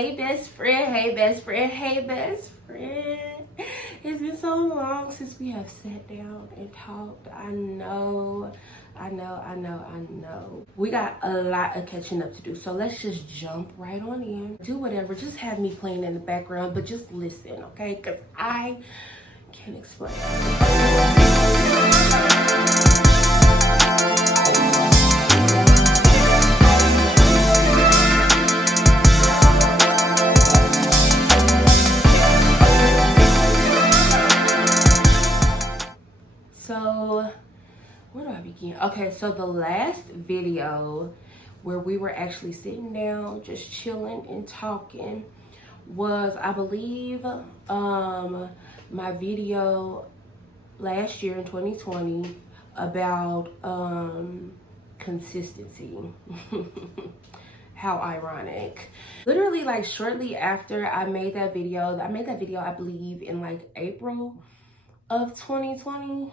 Hey best friend, hey best friend, hey best friend. It's been so long since we have sat down and talked. I know. We got a lot of catching up to do, so let's just jump right on in. Do whatever, just have me playing in the background, but just listen, okay? Because I can't explain. So, where do I begin? Okay, so the last video where we were actually sitting down, just chilling and talking was, I believe, my video last year in 2020 about consistency. How ironic. Literally, like, shortly after I made that video, I believe in like April of 2020,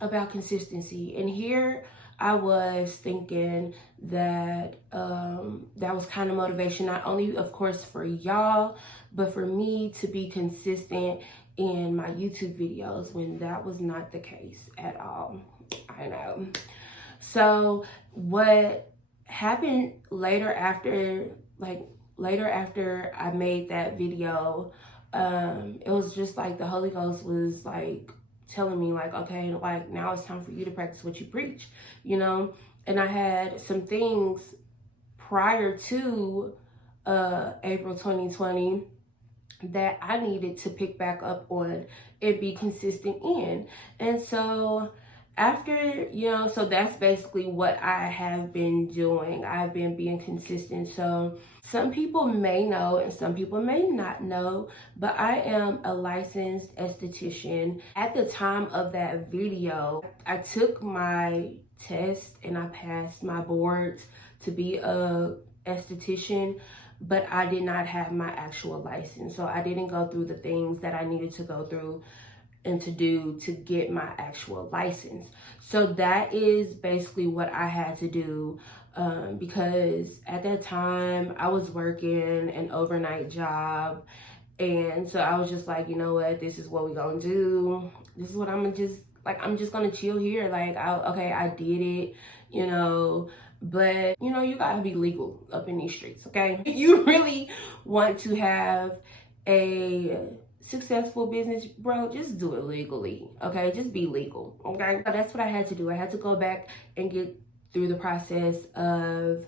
about consistency. And here I was thinking that that was kind of motivation, not only of course for y'all, but for me to be consistent in my YouTube videos, when that was not the case at all. I know. So what happened later after I made that video, it was just like the Holy Ghost was like telling me, like, okay, like, now it's time for you to practice what you preach, you know? And I had some things prior to April 2020 that I needed to pick back up on and be consistent in. And so after, you know, so that's basically what I have been doing. I've been being consistent. So some people may know and some people may not know, but I am a licensed esthetician. At the time of that video, I took my test and I passed my boards to be a esthetician, but I did not have my actual license. So I didn't go through the things that I needed to go through and to do to get my actual license. So that is basically what I had to do, because at that time I was working an overnight job, and so I was just like, you know what, this is what we're gonna do. This is what I'm just gonna chill here. Like, I did it, you know, but you know, you gotta be legal up in these streets, okay? If you really want to have a successful business, bro, just do it legally, okay? Just be legal, okay? So that's what I had to do. I had to go back and get through the process of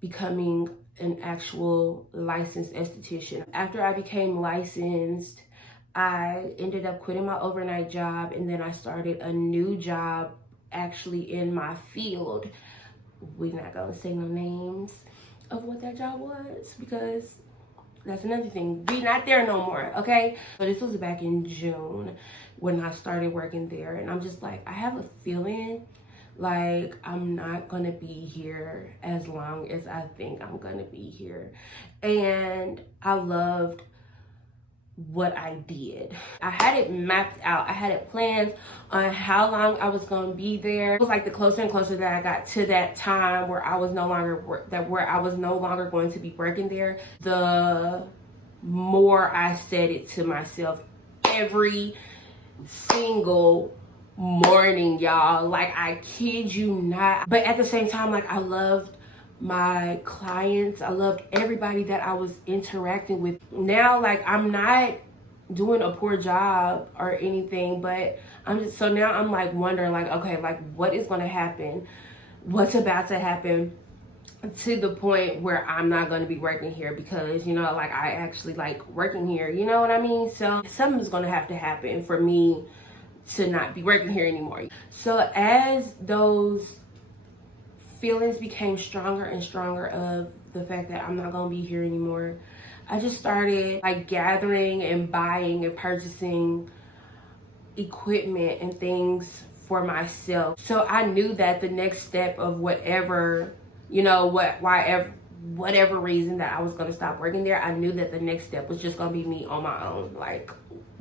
becoming an actual licensed esthetician. After I became licensed, I ended up quitting my overnight job, and then I started a new job actually in my field. We're not gonna say no names of what that job was, because that's another thing. Be not there no more, okay? So this was back in June when I started working there, and I'm just like, I have a feeling like I'm not gonna be here as long as I think I'm gonna be here. And I loved what I did. I had it mapped out. I had it planned on how long I was going to be there. It was like the closer and closer that I got to that time where I was no longer going to be working there, the more I said it to myself every single morning, y'all. Like, I kid you not. But at the same time, like, I loved my clients. I loved everybody that I was interacting with. Now, like, I'm not doing a poor job or anything, but now I'm like wondering, like, okay, like, what is going to happen? What's about to happen to the point where I'm not going to be working here, because, you know, like, I actually like working here, you know what I mean? So something's going to have to happen for me to not be working here anymore. So as those feelings became stronger and stronger of the fact that I'm not gonna be here anymore, I just started like gathering and buying and purchasing equipment and things for myself. So I knew that the next step of whatever, you know, whatever reason that I was gonna stop working there, I knew that the next step was just gonna be me on my own, like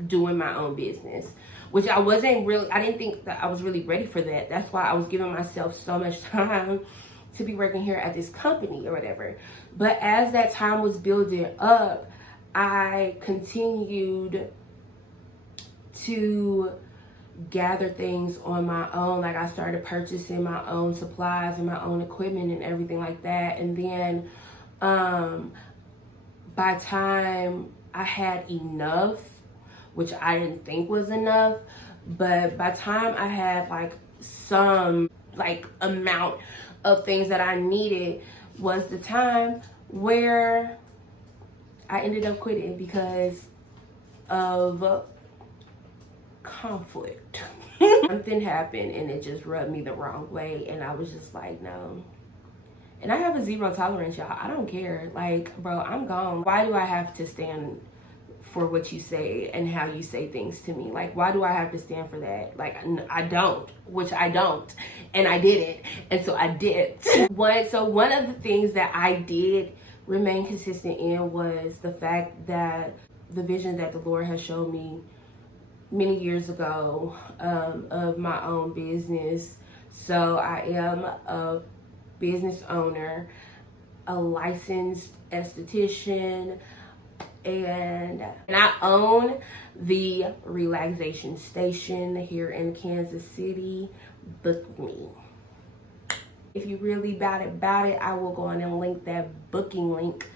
doing my own business, which I didn't think that I was really ready for that. That's why I was giving myself so much time to be working here at this company or whatever. But as that time was building up, I continued to gather things on my own. Like, I started purchasing my own supplies and my own equipment and everything like that. And then by time I had enough, which I didn't think was enough, but by time I had like some like amount of things that I needed, was the time where I ended up quitting because of conflict. Something happened and it just rubbed me the wrong way, and I was just like, no. And I have a zero tolerance, y'all. I don't care. Like, bro, I'm gone. Why do I have to stand for what you say and how you say things to me? Like, why do I have to stand for that? Like, I don't, which I don't, and I didn't, and so I did. So one of the things that I did remain consistent in was the fact that the vision that the Lord has shown me many years ago of my own business. So I am a business owner, a licensed esthetician, and I own the relaxation station here in Kansas City. Book me. If you really about it, I will go on and link that booking link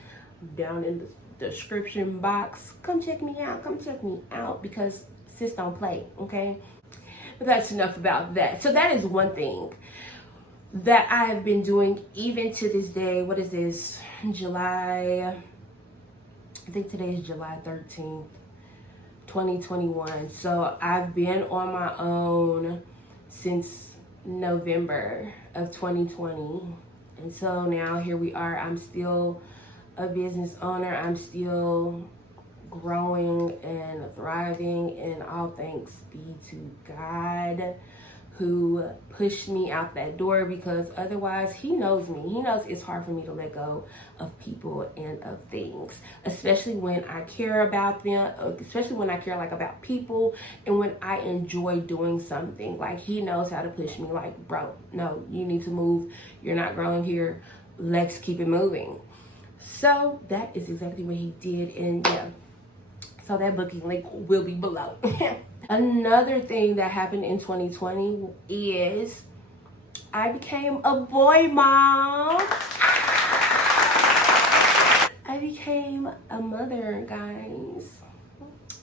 down in the description box. Come check me out because sis don't play, okay? But that's enough about that. So that is one thing that I have been doing even to this day. What is this? July, I think today is July 13th, 2021. So I've been on my own since November of 2020. And so now here we are. I'm still a business owner. I'm still growing and thriving, and all thanks be to God who pushed me out that door, because otherwise he knows me. He knows it's hard for me to let go of people and of things, especially when I care about them, especially when I care like about people and when I enjoy doing something. Like, he knows how to push me like, bro, no, you need to move. You're not growing here. Let's keep it moving. So that is exactly what he did. And yeah, so that booking link will be below. Another thing that happened in 2020 is I became a boy mom. I became a mother, guys.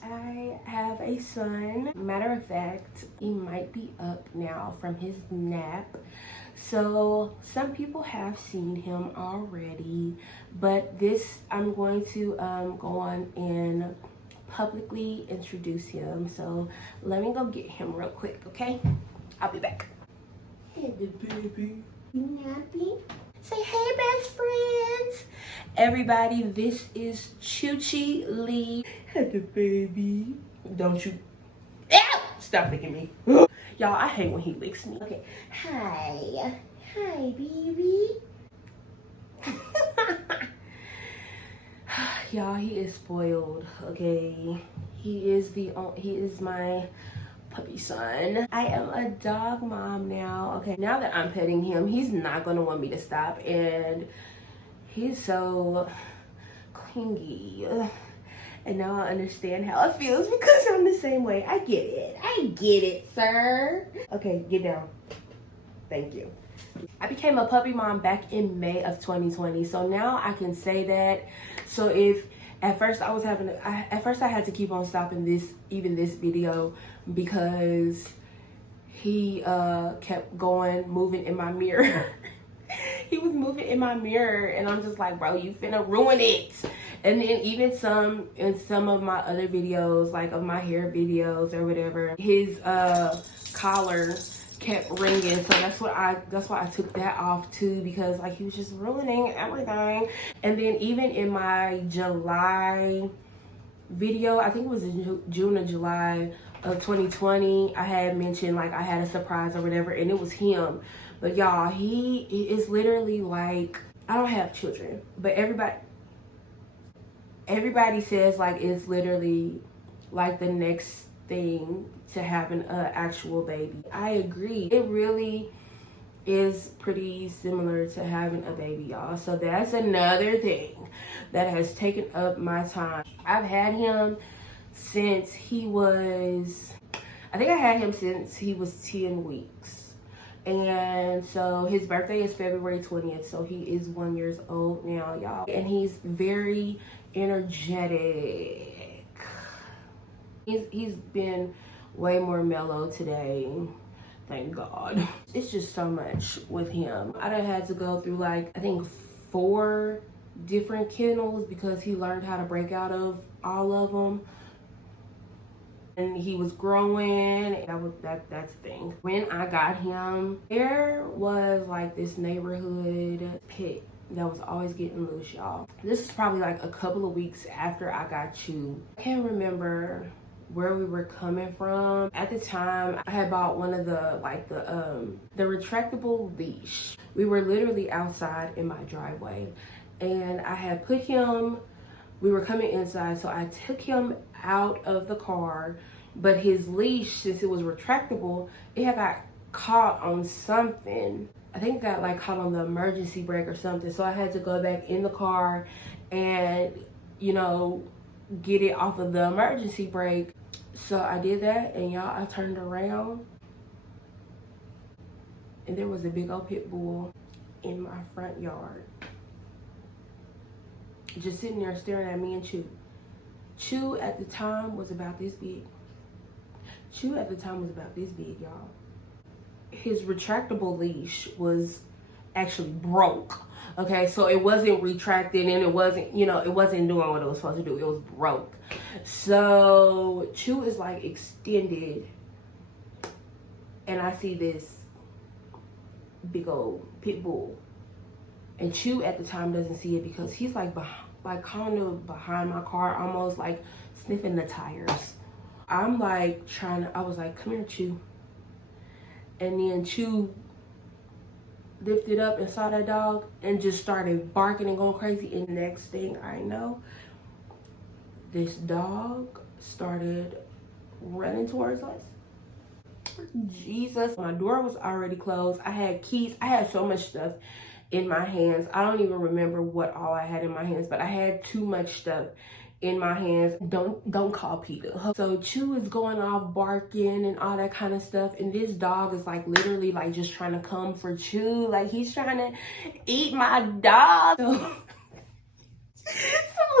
I have a son. Matter of fact, he might be up now from his nap. So some people have seen him already, but this, I'm going to go on and publicly introduce him. So let me go get him real quick, okay? I'll be back. Hey, the baby. You nappy? Say hey, best friends. Everybody, this is Chuchi Lee. Hey, the baby. Don't you... Ow! Stop licking me. Y'all, I hate when he licks me. Okay. Hi. Hi, baby. Y'all, he is spoiled, okay? He is my puppy son. I am a dog mom now. Okay, now that I'm petting him, he's not gonna want me to stop, and he's so clingy. And now I understand how it feels because I'm the same way. I get it, sir. Okay, get down. Thank you. I became a puppy mom back in May of 2020. So now I can say that. So if at first I had to keep on stopping this video because he kept moving in my mirror. He was moving in my mirror, and I'm just like, bro, you finna ruin it. And then even in some of my other videos, like of my hair videos or whatever, his collar kept ringing. So that's why I took that off too, because like he was just ruining everything. And then even in my July video, I think it was in June or July of 2020, I had mentioned like I had a surprise or whatever, and it was him. But y'all, he is literally like, I don't have children, but everybody says like it's literally like the next thing to having an actual baby. I agree. It really is pretty similar to having a baby, y'all. So that's another thing that has taken up my time. I've had him since he was, I think I had him since he was 10 weeks. And so his birthday is February 20th. So he is 1 year old now, y'all. And he's very energetic. He's been way more mellow today. Thank God. It's just so much with him. I done had to go through like, I think 4 different kennels because he learned how to break out of all of them. And he was growing. That's the thing. When I got him, there was like this neighborhood pit that was always getting loose, y'all. This is probably like a couple of weeks after I got Chew. I can't remember where we were coming from. At the time, I had bought one of the retractable leash. We were literally outside in my driveway, and I had put him, we were coming inside, so I took him out of the car, but his leash, since it was retractable, it had got caught on something. I think it got like caught on the emergency brake or something, so I had to go back in the car and, you know, get it off of the emergency brake. So I did that, and y'all, I turned around and there was a big old pit bull in my front yard, just sitting there staring at me and Chew. Chew at the time was about this big. Chew at the time was about this big, y'all. His retractable leash was actually broke. Okay, so it wasn't retracted, and it wasn't, you know, it wasn't doing what it was supposed to do. It was broke. So Chew is like extended, and I see this big old pit bull, and Chew at the time doesn't see it because he's like kind of behind my car, almost like sniffing the tires. I'm like I was like, come here, Chew. And then Chew lifted up and saw that dog and just started barking and going crazy. And next thing I know, this dog started running towards us. Jesus, my door was already closed. I had keys. I had so much stuff in my hands. I don't even remember what all I had in my hands, but I had too much stuff in my hands. Don't call Peter. So Chew is going off barking and all that kind of stuff, and this dog is like literally like just trying to come for Chew, like he's trying to eat my dog. So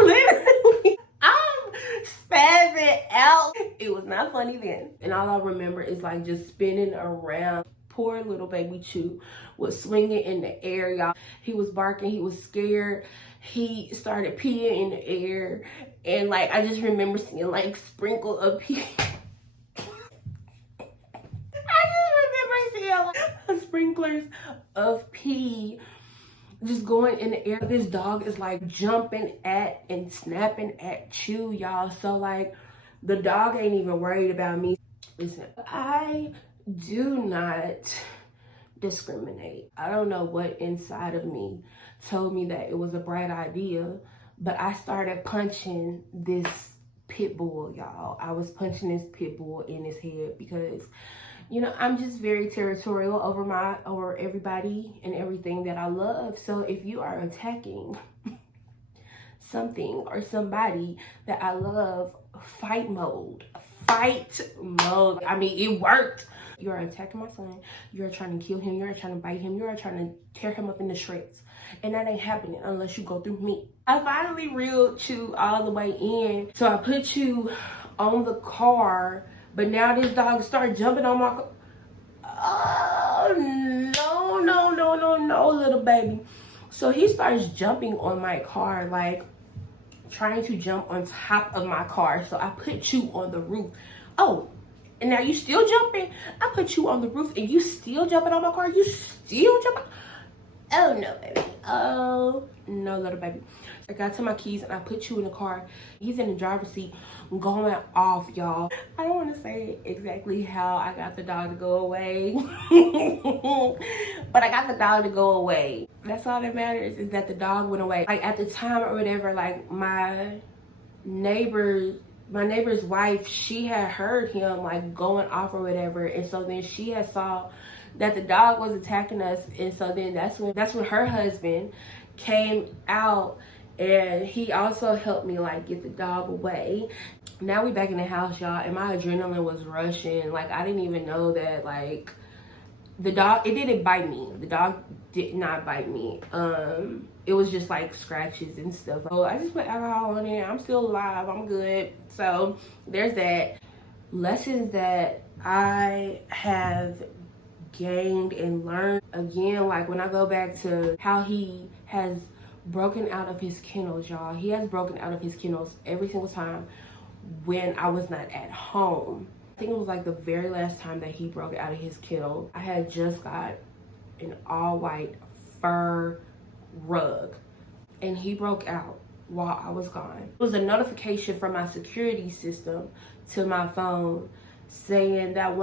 literally I'm spazzing out. It was not funny then, and all I remember is like just spinning around. Poor little baby Chew was swinging in the air, y'all. He was barking, he was scared. He started peeing in the air, and like I just remember seeing like sprinkle of pee. I just remember seeing like sprinklers of pee just going in the air. This dog is like jumping at and snapping at Chew, y'all. So like the dog ain't even worried about me. Listen, I do not discriminate. I don't know what inside of me told me that it was a bright idea, but I started punching this pit bull, y'all. I was punching this pit bull in his head because, you know, I'm just very territorial over everybody and everything that I love. So if you are attacking something or somebody that I love, fight mode. I mean, it worked. You are attacking my son. You are trying to kill him. You are trying to bite him. You are trying to tear him up into shreds. And that ain't happening unless you go through me. I finally reeled Chew all the way in. So I put Chew on the car. But now this dog started jumping on my car. Oh, no, little baby. So he starts jumping on my car, like trying to jump on top of my car. So I put Chew on the roof. Oh, and now you still jumping? I put you on the roof and you still jumping on my car? You still jumping? Oh no, baby. Oh no, little baby. I got to my keys and I put you in the car. He's in the driver's seat going off, y'all. I don't want to say exactly how I got the dog to go away. But I got the dog to go away. That's all that matters, is that the dog went away. Like at the time or whatever, like my neighbor's wife, she had heard him like going off or whatever, and so then she had saw that the dog was attacking us. And so then that's when her husband came out, and he also helped me like get the dog away. Now we back in the house, y'all, and my adrenaline was rushing. Like, I didn't even know that, like, the dog, it didn't bite me. The dog did not bite me. It was just like scratches and stuff. So I just put alcohol on it. I'm still alive. I'm good. So there's that. Lessons that I have gained and learned. Again, like when I go back to how he has broken out of his kennels, y'all. He has broken out of his kennels every single time when I was not at home. I think it was like the very last time that he broke out of his kennel. I had just got an all white fur rug, and he broke out while I was gone. It was a notification from my security system to my phone saying that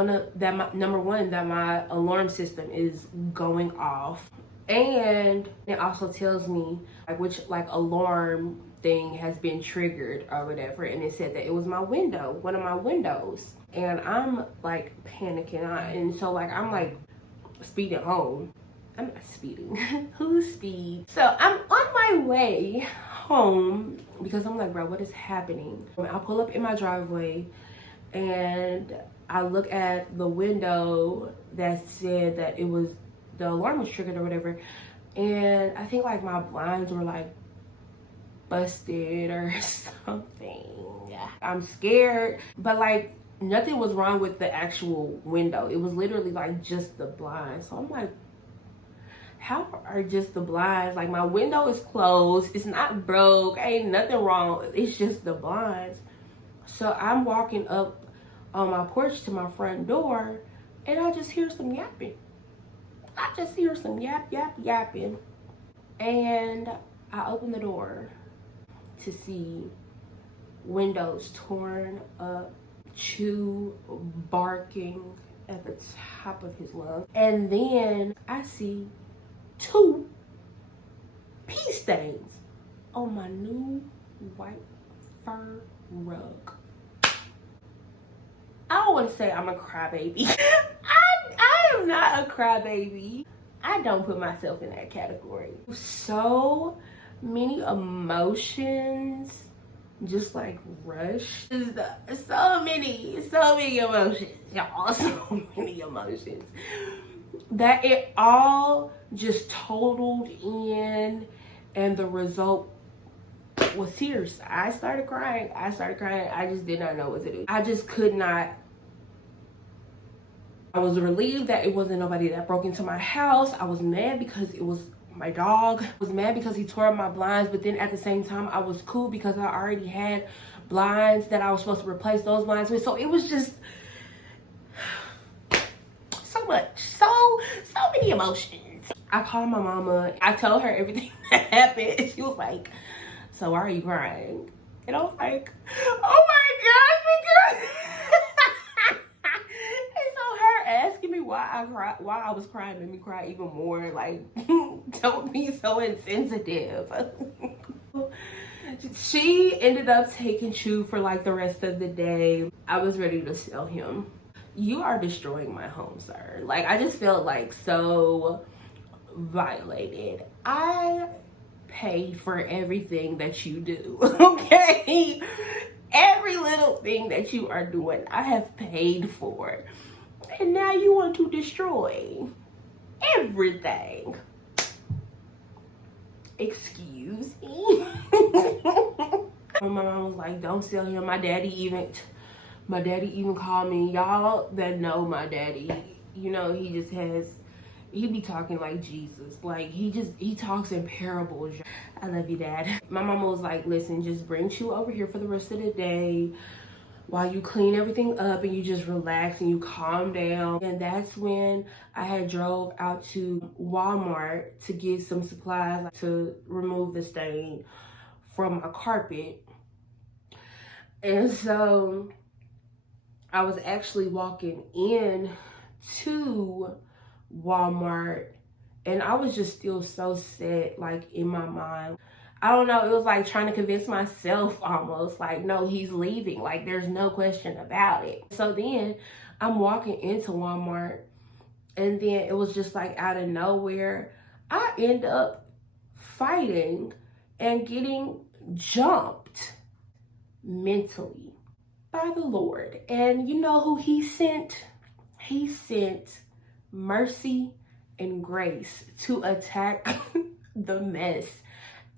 number one, that my alarm system is going off, and it also tells me like which like alarm thing has been triggered or whatever, and it said that it was my window, one of my windows, and I'm like panicking, and so like I'm like speeding home. I'm not speeding. Who's speed? So I'm on my way home because I'm like, bro, what is happening? I pull up in my driveway and I look at the window that said that it was, the alarm was triggered or whatever, and I think like my blinds were like busted or something. I'm scared, but like nothing was wrong with the actual window. It was literally like just the blinds. So I'm like, how are just the blinds? Like my window is closed. It's not broke. Ain't nothing wrong. It's just the blinds. So I'm walking up on my porch to my front door, and I just hear some yapping. I just hear some yapping. And I open the door to see windows torn up, Chew barking at the top of his lungs. And then I see 2 pee stains on my new white fur rug. I don't want to say I'm a crybaby. I am not a crybaby. I don't put myself in that category. So many emotions just like rush. So many emotions, y'all. So many emotions that it all just totaled in, and the result was tears. I started crying. I just did not know what to do. I just could not. I was relieved that it wasn't nobody that broke into my house. I was mad because it was my dog. I was mad because he tore up my blinds, but then at the same time I was cool because I already had blinds that I was supposed to replace those blinds with. So it was just so much, so many emotions. I called my mama. I told her everything that happened. She was like, so why are you crying? And I was like, oh my gosh, because and so her asking me why I was crying made me cry even more. Like, don't be so insensitive. She ended up taking Chew for like the rest of the day. I was ready to sell him. You are destroying my home, sir. Like, I just felt like so violated. I pay for everything that you do, okay? Every little thing that you are doing, I have paid for. And now you want to destroy everything. Excuse me? My mom was like, don't sell him. My daddy even called me. Y'all that know my daddy, you know, he be talking like Jesus. Like, he talks in parables. I love you, Dad. My mama was like, listen, just bring Chew over here for the rest of the day while you clean everything up and you just relax and you calm down. And that's when I had drove out to Walmart to get some supplies to remove the stain from a carpet. And so I was actually walking in to Walmart, and I was just still so set, like, in my mind. I don't know, it was like trying to convince myself almost, like, no, he's leaving, like, there's no question about it. So then I'm walking into Walmart, And then it was just like out of nowhere, I end up fighting and getting jumped mentally by the Lord. And you know who he sent? He sent mercy and grace to attack the mess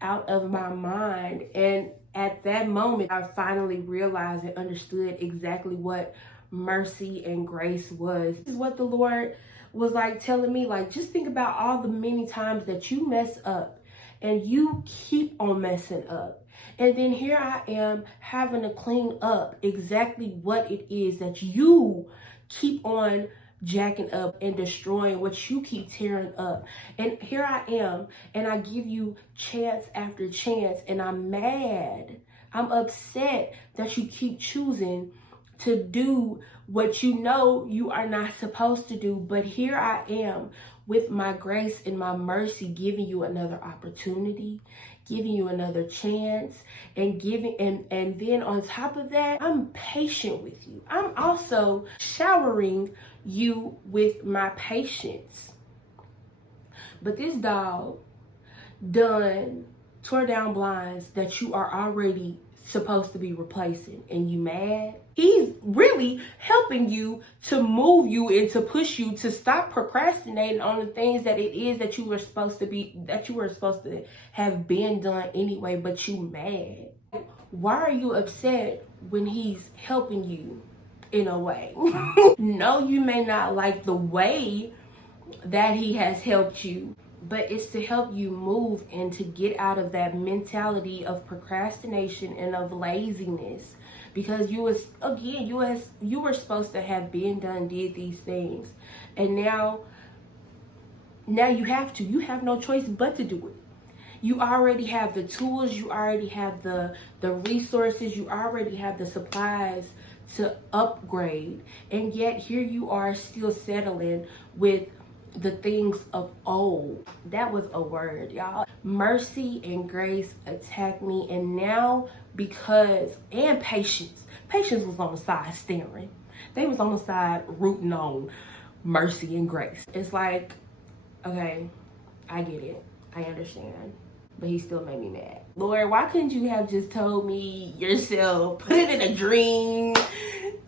out of my mind. And at that moment, I finally realized and understood exactly what mercy and grace was. This is what the Lord was like telling me, like, just think about all the many times that you mess up and you keep on messing up. And then here I am having to clean up exactly what it is that you keep on jacking up and destroying, what you keep tearing up. And here I am, and I give you chance after chance, and I'm mad. I'm upset that you keep choosing to do what you know you are not supposed to do. But here I am with my grace and my mercy, giving you another opportunity, giving you another chance, and and then on top of that, I'm patient with you. I'm also showering you with my patience. But this dog done tore down blinds that you are already supposed to be replacing, and you mad? He's really helping you to move you and to push you to stop procrastinating on the things that it is that you were supposed to have been done anyway, but you mad. Why are you upset when he's helping you in a way? No, you may not like the way that he has helped you, but it's to help you move and to get out of that mentality of procrastination and of laziness, because you were supposed to have been done, did these things, and now you have no choice but to do it. You already have the tools, you already have the resources, you already have the supplies to upgrade, and yet here you are still settling with the things of old. That was a word, y'all. Mercy and grace attacked me, and now and patience was on the side staring. They was on the side rooting on mercy and grace. It's like, okay, I get it, I understand, but he still made me mad. Lord, why couldn't you have just told me yourself, put it in a dream,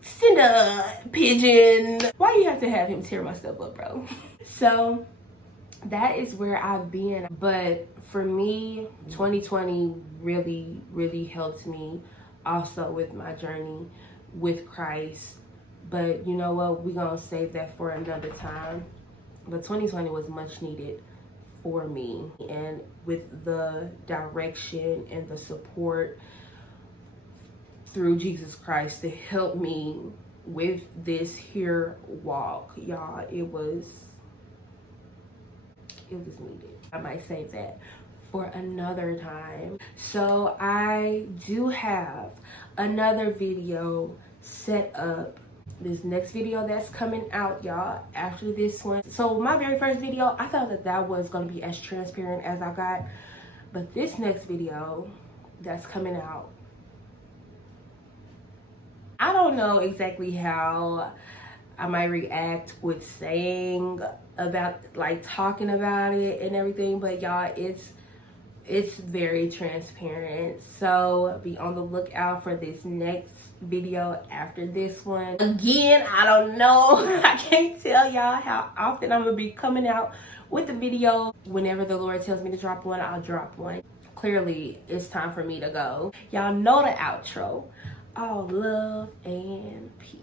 send a pigeon? Why you have to have him tear my stuff up, bro? So that is where I've been. But for me, 2020 really, really helped me also with my journey with Christ. But you know what? We're going to save that for another time. But 2020 was much needed for me. And with the direction and the support through Jesus Christ to help me with this here walk, y'all, it was needed. I might save that for another time. So I do have another video set up. This next video that's coming out, y'all, after this one. So my very first video, I thought that was going to be as transparent as I got. But this next video that's coming out, I don't know exactly how I might react with saying about, like, talking about it and everything, but y'all, it's very transparent. So be on the lookout for this next video after this one. Again, I don't know. I can't tell y'all how often I'm gonna be coming out with a video. Whenever the Lord tells me to drop one, I'll drop one. Clearly, it's time for me to go. Y'all know the outro. All love and peace.